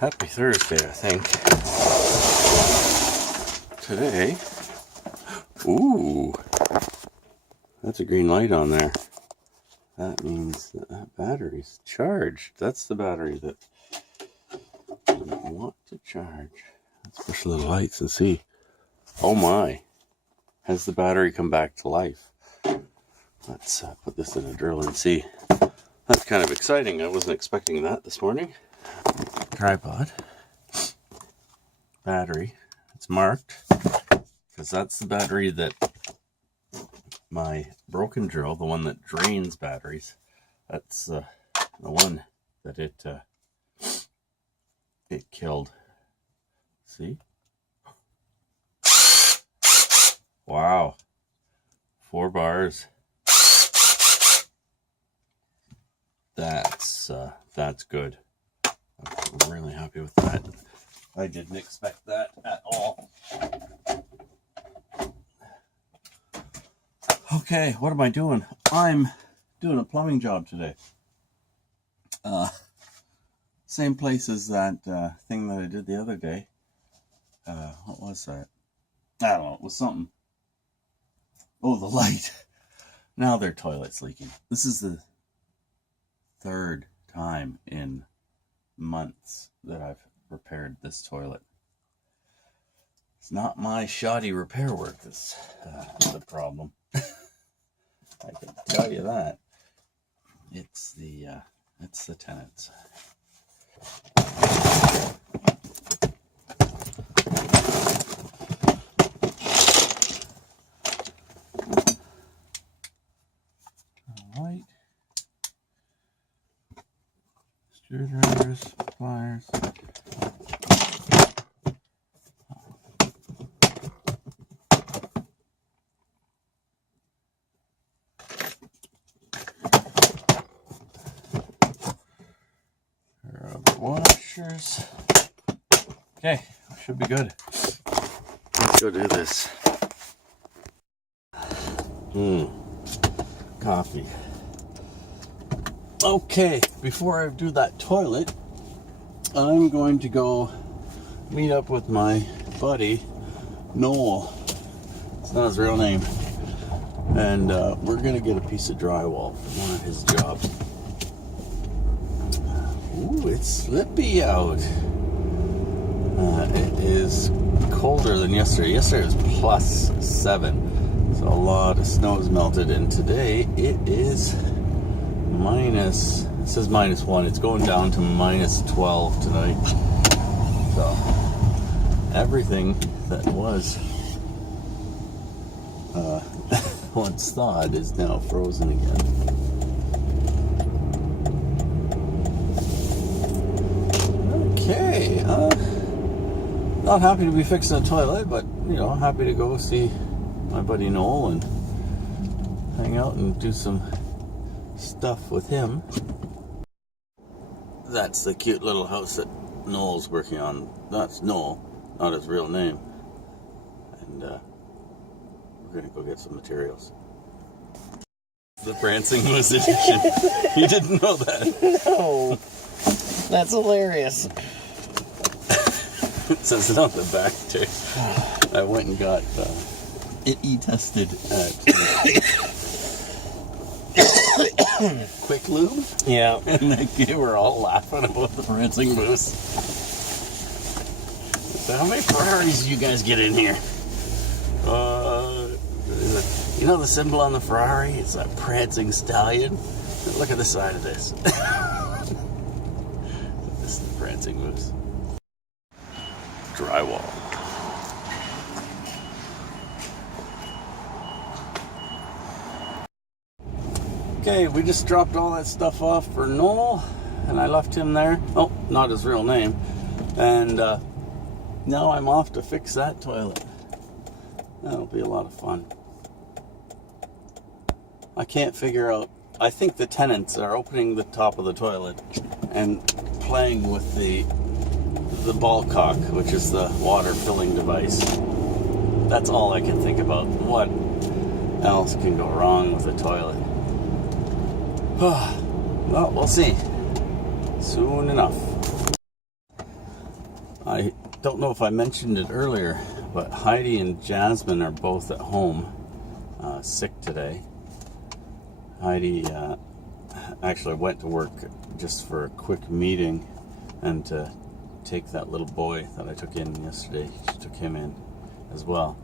Happy Thursday, I think. Today, ooh, that's a green light on there. That means that battery's charged. That's the battery that doesn't want to charge. Let's push the little lights and see. Oh my, has the battery come back to life? Let's put this in a drill and see. That's kind of exciting. I wasn't expecting that this morning. Tripod. Battery. It's marked because that's the battery that my broken drill, the one that drains batteries, that's the one that it killed. See? Wow. 4 bars. That's good. I'm really happy with that. I didn't expect that at all. Okay, what am I doing? I'm doing a plumbing job today. Same place as that thing that I did the other day. What was that? I don't know, it was something. Oh, the light. Now their toilet's leaking. This is the 3rd time in months that I've repaired this toilet. It's not my shoddy repair work that's the problem. I can tell you that. It's the tenants. All right. Screwdrivers, pliers. Washers. Okay, should be good. Let's go do this. Coffee. Okay, before I do that toilet, I'm going to go meet up with my buddy Noel. It's not his real name. And we're going to get a piece of drywall for one of his jobs. Ooh, it's slippy out. It is colder than yesterday. Yesterday was +7. So a lot of snow has melted. And today it is minus, it says -1. It's going down to -12 tonight. So everything that was once thawed is now frozen again. Okay, not happy to be fixing a toilet, but you know, happy to go see my buddy Noel and hang out and do some stuff with him. That's the cute little house that Noel's working on. That's Noel, not his real name. And we're gonna go get some materials. The Prancing Moose edition. You didn't know that? No. That's hilarious. It says it on the back too. I went and got it e-tested at Quick Lube. Yeah. And they were all laughing about the Prancing Moose. So how many Ferraris do you guys get in here? You know the symbol on the Ferrari? It's that prancing stallion. Look at the side of this. This is the Prancing Moose. Drywall. Okay, we just dropped all that stuff off for Noel, and I left him there. Oh, not his real name. And now I'm off to fix that toilet. That'll be a lot of fun. I can't figure out. I think the tenants are opening the top of the toilet and playing with the ball cock, which is the water filling device. That's all I can think about. What else can go wrong with a toilet? Well, we'll see soon enough. I don't know if I mentioned it earlier, but Heidi and Jasmine are both at home, sick today. Heidi actually went to work just for a quick meeting and to take that little boy that I took in yesterday. She took him in as well.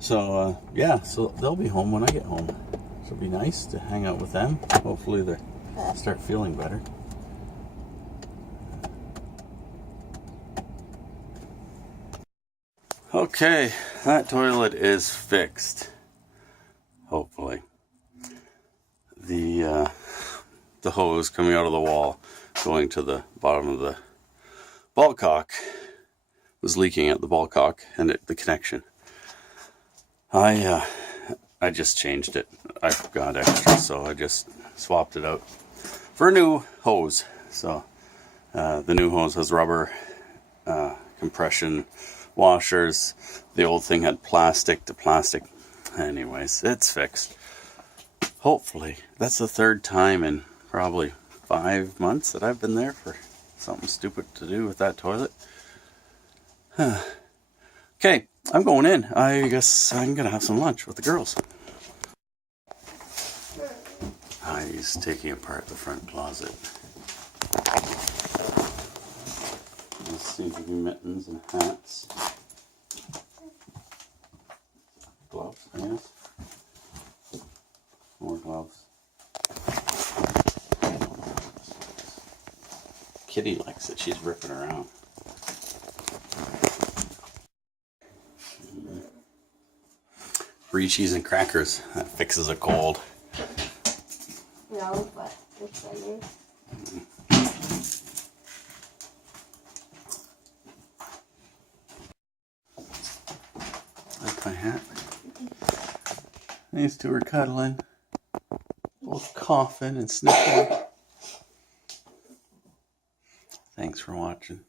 So, yeah, so they'll be home when I get home. It'll be nice to hang out with them. Hopefully they start feeling better. Okay, that toilet is fixed. Hopefully. The hose coming out of the wall going to the bottom of the ball cock was leaking at the ball cock and the connection. I just changed it. I forgot extra, so I just swapped it out for a new hose. So the new hose has rubber compression washers. The old thing had plastic to plastic. Anyways, it's fixed. Hopefully. That's the third time in probably 5 months that I've been there for something stupid to do with that toilet. Okay, I'm going in. I guess I'm gonna have some lunch with the girls. Heidi's taking apart the front closet. This seems to be mittens and hats. Gloves, I guess. More gloves. Kitty likes it. She's ripping around. Brie cheese and crackers. That fixes a cold. No, but it's better. That's my hat. These two are cuddling. Both coughing and sniffling. Thanks for watching.